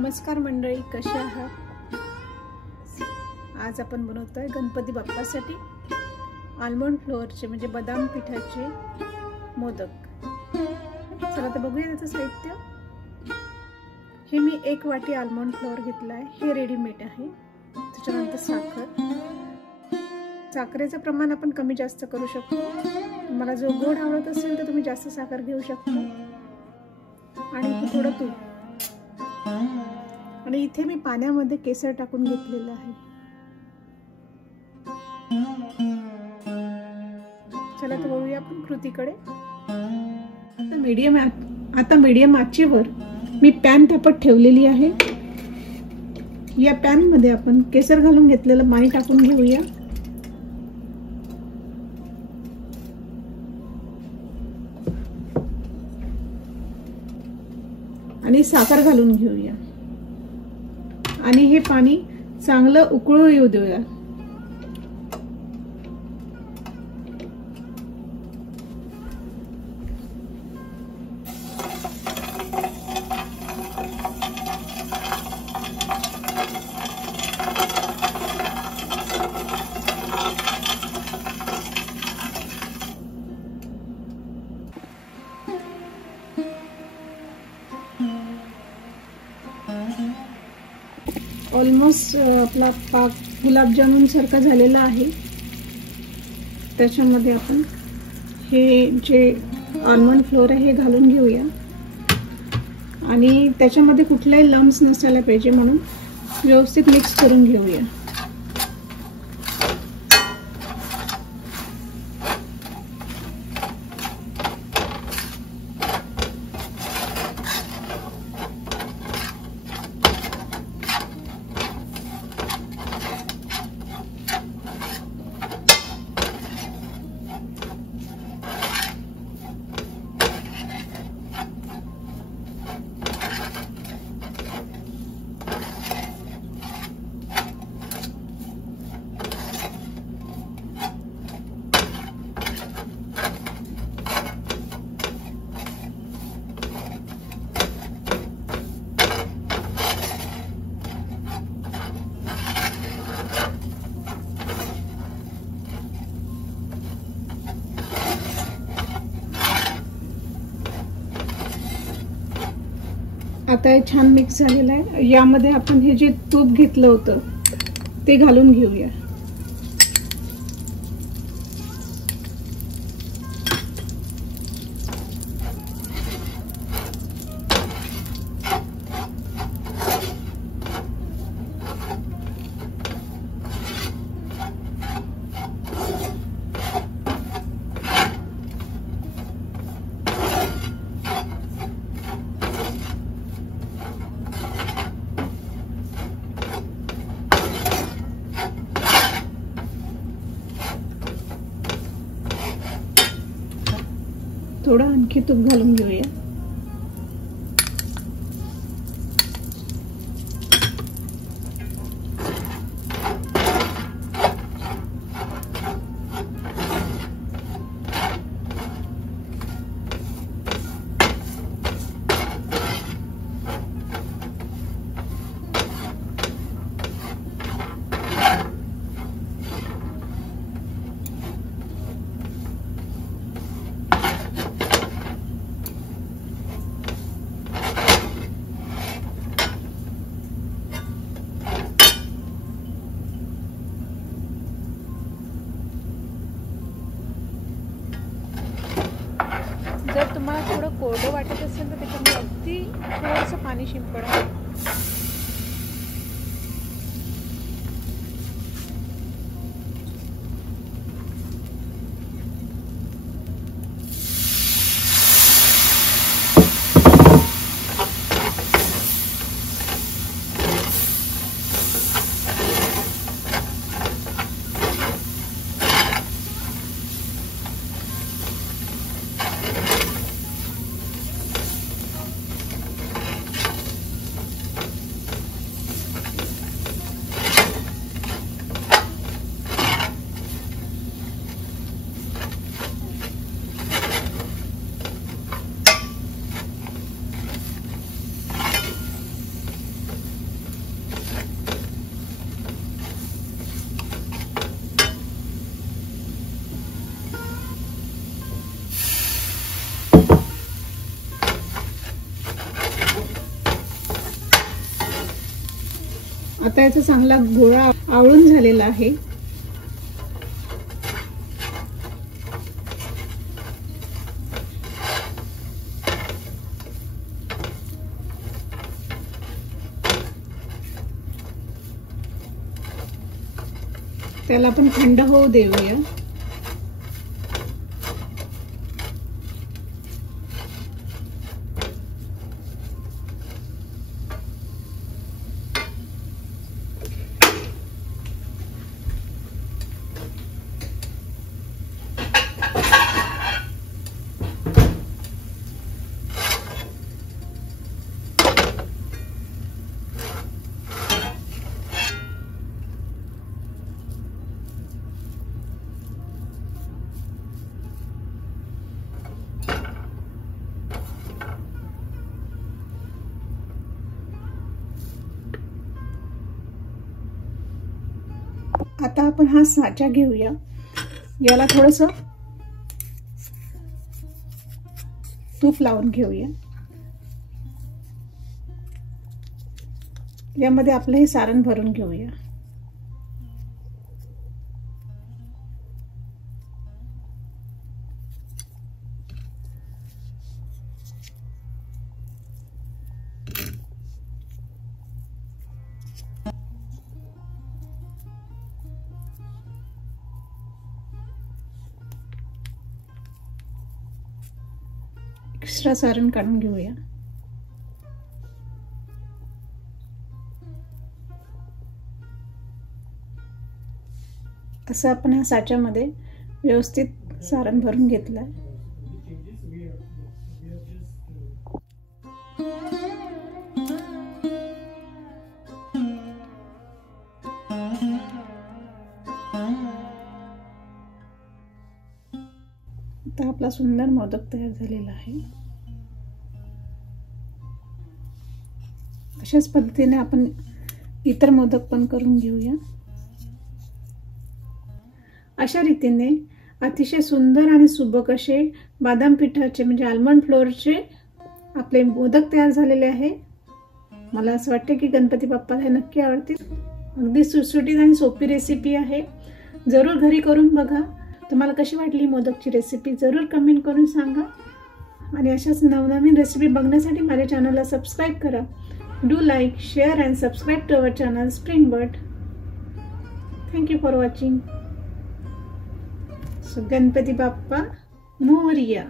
नमस्कार मंडळी, कसे आहात? आज आपण बनवतोय गणपती बाप्पासाठी आल्मंड फ्लोअरचे म्हणजे बदाम पिठाचे मोदक। चला तर बघूया त्याचं साहित्य। हे मी 1 वाटी आल्मंड फ्लोअर घेतला आहे, हे रेडीमेड आहे। त्याच्यानंतर साखरेचं प्रमाण आपण कमी जास्त करू शकतो। तुम्हाला जो गोड आवडत असेल तर तुम्ही जास्त साखर घेऊ शकता। आणि थोडं तूप, आणि इथे मी पाण्यामध्ये केसर टाकून घेतलेलं आहे। चला तर बघूया आपण कृतीकडे। आता मीडियम आचेवर मी पॅन तापत ठेवलेली आहे। या पॅन मध्ये आपण केसर घालून घेतलेलं पाणी टाकून घेऊया। आणि साखर घालून घेऊया आणि हे पाणी चांगलं उकळू येऊ देऊया। ऑलमोस्ट आपला पाक गुलाबजामुन सारखा झालेला आहे। त्याच्यामध्ये आपण हे जे आल्मंड फ्लोअर आहे हे घालून घेऊया आणि त्याच्यामध्ये कुठलाही लम्स नसायला पाहिजे म्हणून व्यवस्थित मिक्स करून घेऊया। आता हे छान मिक्स झालेलं आहे। यामध्ये आपण हे जे तूप घेतलं होतं ते घालून घेऊया। थोडं आणखी तूप घालून घेऊया। जर तुम्हाला थोडं कोरडं वाटत असेल तर त्याच्यामध्ये अगदी थोडंसं पाणी शिंपडा। आता याचा चांगला गोळा आवळून झालेला आहे. त्याला आपण थंड होऊ देऊया. आता आपण हा साचा घेऊया. याला थोडंसं तूप लावून घेऊया. यामध्ये आपलं हे सारण भरून घेऊया. एक्स्ट्रा सारण काढून घेऊया. असं आपण ह्या साच्यामध्ये व्यवस्थित सारण भरून घेतलंय. आता आपला सुंदर मोदक तयार झालेला आहे. अशाच पद्धतीने आपण इतर मोदक पण करून घेऊया. अशा रीतीने अतिशय सुंदर आणि सुबक असे बदाम पिठाचे म्हणजे आल्मंड फ्लोअरचे आपले मोदक तयार झालेले आहे. मला असं वाटतं की गणपती बाप्पाला हे नक्की आवडतील. अगदी सुटसुटीत आणि सोपी रेसिपी आहे. जरूर घरी करून बघा. तुम्हाला कशी वाटली मोदकची रेसिपी जरूर कमेंट करून सांगा. आणि अशाच नवनवीन रेसिपी बघण्यासाठी माझ्या चॅनलला सबस्क्राईब करा. Do like, share and subscribe to our channel Springbird. Thank you for watching. Ganpati Bappa Morya.